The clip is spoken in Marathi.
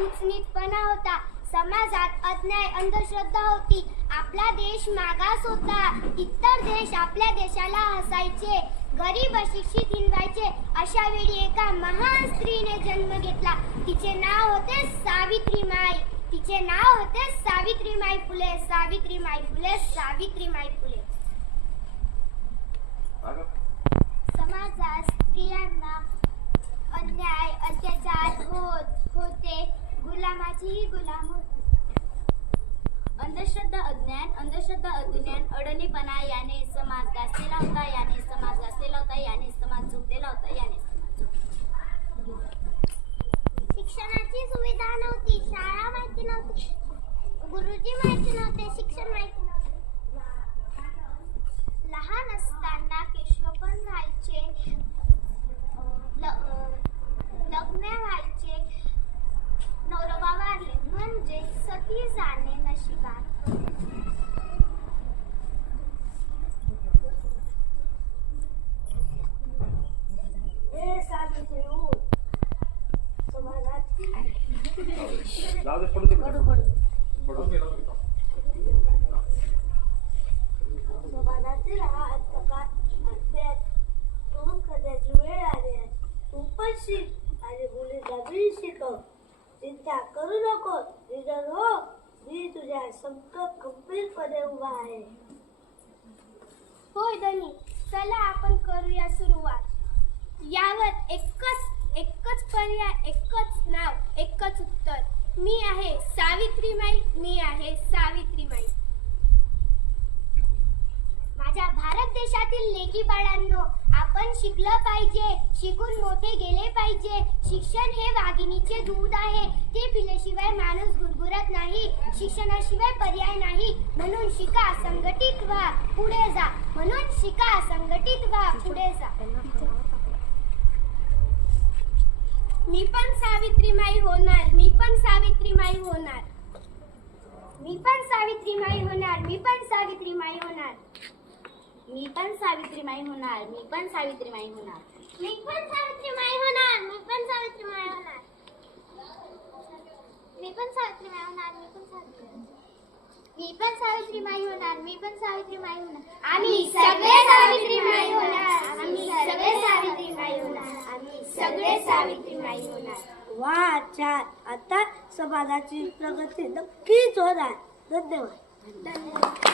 उचनीतपणा होता समाजात अन्याय अंधश्रद्धा होती. आपला देश मागास होता. इतर देश आपल्या देशाला हसायचे. गरीब अशिक्षित हिंदवायचे अशा वेळी एका महान स्त्रीने जन्म घेतला. तिचे नाव होते सावित्रीमाई तिचे नाव होते सावित्रीमाई फुले. सावित्रीमाई फुले सावित्रीमाई फुले समाजात स्त्रियांना अन्याय अत्याचार होत होते गुलामाचीही गुलाम होती. अंधश्रद्धा अज्ञान अंधश्रद्धा अज्ञान अडणीपणा याने समाज गाजलेला होता याने समाज गाजलेला होता याने समाज झोपलेला होता याने समाज शिक्षणाची सुविधा नव्हती शाळा माहिती नव्हती गुरुजी माहिती नव्हते शिक्षण माहिती नव्हते. लहान असताना केशवपण झाले जाऊ दे पडू दे पडू समाजातील हा दूर करण्याची वेळ आली आहे तू पण शिक आणि मुलींना बी शिकव चिंता करू नको निधन हो मी तुझ्या संक गंभीरपणे उभा आहे होय धनी. चला आपण करूया सुरुवात. यावर एकच एकच पर्याय एकच नाव एकच उत्तर. मी आहे सावित्रीमाई मी आहे सावित्रीमाई माझ्या भारत देशातील लेकी बाळांनो आपण शिकलं पाहिजे शिकून मोठे गेले पाहिजे. शिक्षण हे वाघिणीचे दूध आहे. ते पिल्याशिवाय माणूस गुरगुरत नाही. शिक्षणाशिवाय पर्याय नाही. म्हणून शिका संघटित व्हा पुढे जा. म्हणून शिका संघटित व्हा पुढे जा मी पण सावित्रीमाई होणार मी पण सावित्रीमाई होणार मी पण सावित्रीमाई होणार मी पण सावित्रीमाई होणार मी पण सावित्रीमाई होणार मी पण सावित्रीमाई होणार मी पण सावित्रीमाई होणार मी पण सावित्रीमाई होणार मी पण सावित्रीमाई होणार मी पण सावित्री मी पण सावित्रीमाई होणार मी पण सावित्रीमाई होणार आम्ही सगळे सावित्रीमाई होणार आम्ही सगळे सावित्रीमाई होणार आम्ही सगळे सावित्रीमाई होणार वा आता समाजाची प्रगती नक्कीच होणार धन्यवाद. धन्यवाद.